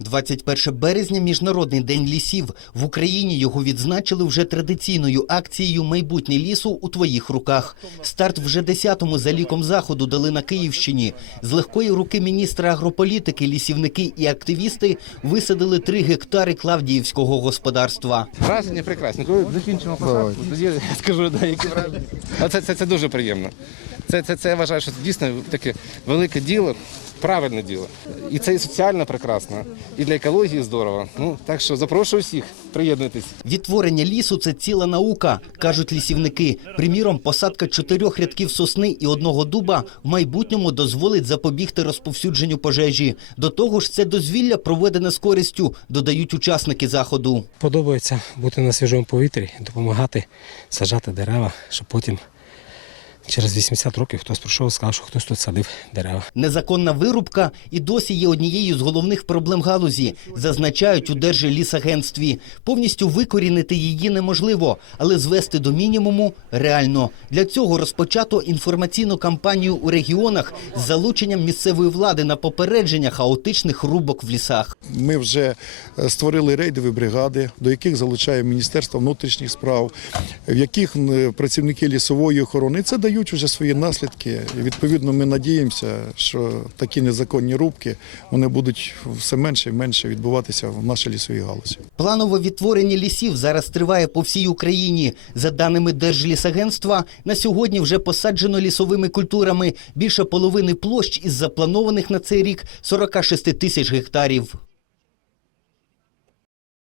21 березня міжнародний день лісів. В Україні його відзначили вже традиційною акцією Майбутнє лісу у твоїх руках. Старт вже 10-му за ліком заходу дали на Київщині. З легкої руки міністра агрополітики, лісівники і активісти висадили 3 гектари клавдіївського господарства. Враження прекрасні. Коли закінчимо посадку, тоді скажу, да, які враження. Це, це, це дуже приємно. Це, це, це я вважаю, що це дійсно таке велике діло, правильне діло. І це і соціально прекрасно, і для екології здорово. Ну, так що запрошую всіх, приєднуйтесь. Відтворення лісу це ціла наука, кажуть лісівники. Приміром, посадка чотирьох рядків сосни і одного дуба в майбутньому дозволить запобігти розповсюдженню пожежі. До того ж, це дозвілля проведене з користю, додають учасники заходу. Подобається бути на свіжому повітрі, допомагати саджати дерева, щоб потім через 80 років хтось прийшов і сказав, що хтось тут садив дерева. Незаконна вирубка і досі є однією з головних проблем галузі, зазначають у Держлісагентстві. Повністю викорінити її неможливо, але звести до мінімуму реально. Для цього розпочато інформаційну кампанію у регіонах з залученням місцевої влади на попередження хаотичних рубок в лісах. Ми вже е, створили рейдові бригади, до яких залучає Міністерство внутрішніх справ, в яких працівники лісової охорони це дають вже свої наслідки. І відповідно ми надіємося, що такі незаконні рубки вони будуть все менше і менше відбуватися в нашій лісовій галузі. Планове відтворення лісів зараз триває по всій Україні. За даними Держлісагентства, на сьогодні вже посаджено лісовими культурами більше половини площ із запланованих на цей рік 46 тисяч гектарів.